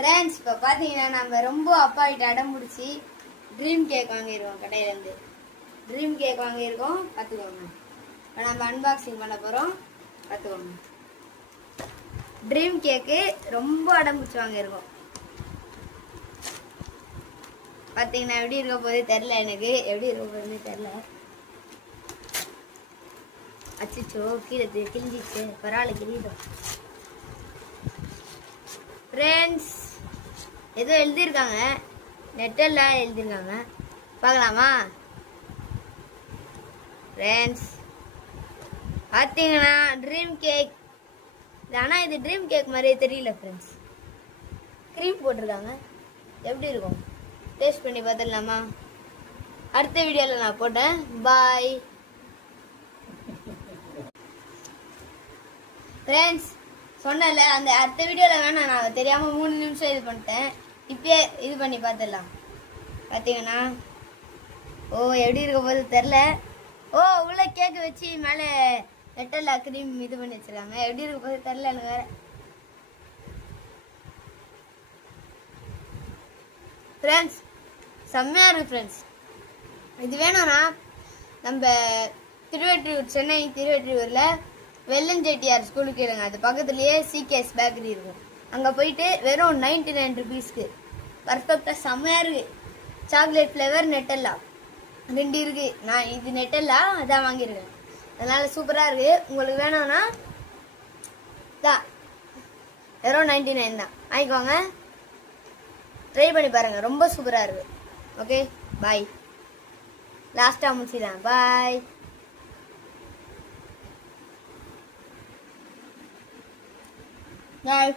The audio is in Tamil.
ஃப்ரெண்ட்ஸ் இப்போ பார்த்தீங்கன்னா நம்ம ரொம்ப அப்பா கிட்ட அடம் பிடிச்சி ட்ரீம் கேக் வாங்கியிருக்கோம் கடையிலேருந்து. ட்ரீம் கேக் வாங்கியிருக்கோம், பார்த்துக்கோங்க. இப்போ நம்ம அன்பாக்சிங் பண்ண போகிறோம், பார்த்துக்கோங்க. ட்ரீம் கேக்கு ரொம்ப அடம் பிடிச்சி வாங்கியிருக்கோம். பார்த்தீங்கன்னா எப்படி இருக்க போதே தெரில, எனக்கு எப்படி இருக்க போகுதுன்னு தெரில. அச்சிச்சோ கீழே கிழிஞ்சிச்சு, பரவாயில்ல கிழிடும். ஃப்ரெண்ட்ஸ் ஏதோ எழுதியிருக்காங்க, நெட்டெல்லாம் எழுதியிருக்காங்க, பார்க்கலாமா? ஃப்ரெண்ட்ஸ் பார்த்தீங்கன்னா ட்ரீம் கேக், ஆனால் இது ட்ரீம் கேக் மாதிரியே தெரியல ஃப்ரெண்ட்ஸ். க்ரீம் போட்டிருக்காங்க, எப்படி இருக்கும் டேஸ்ட் பண்ணி பார்த்துடலாமா? அடுத்த வீடியோவில் நான் போட்டேன். Bye friends. சொன்னல அந்த அடுத்த வீடியோவில் வேணாம், நான் தெரியாமல் 3 நிமிஷம் இது பண்ணிட்டேன். இப்பயே இது பண்ணி பார்த்துடலாம். பார்த்தீங்கன்னா எப்படி இருக்க போது தெரில. உள்ள கேக்கு வச்சு மேலே நெட்டல்லா க்ரீம் இது பண்ணி வச்சுருக்காங்க. எப்படி இருக்க போது தெரில எனக்கு வேறு. ஃப்ரெண்ட்ஸ் செம்மையாக இருக்குது ஃப்ரெண்ட்ஸ். இது வேணும்னா நம்ம திருவெற்றியூர், சென்னை திருவெற்றியூரில் வெள்ளஞ்செட்டியார் ஸ்கூலுக்கு இருங்க, அது பக்கத்துலேயே சிகேஎஸ் பேக்கரி இருக்கும். அங்கே போயிட்டு வெறும் 99 ருபீஸ்க்கு பர்ஃபெக்டாக செம்மையாக இருக்குது. சாக்லேட் ஃப்ளேவர் நெட்டல்லா 2 இருக்குது. நான் இது நெட்டல்லா அதான் வாங்கியிருக்கேன், அதனால் சூப்பராக இருக்குது. உங்களுக்கு வேணும்னா தான் வெறும் 99 தான், வாங்கிக்கோங்க. ட்ரை பண்ணி பாருங்கள், ரொம்ப சூப்பராக இருக்குது. Okay bye. லாஸ்ட்டாக முடிச்சிடலாம். பாய். Bye.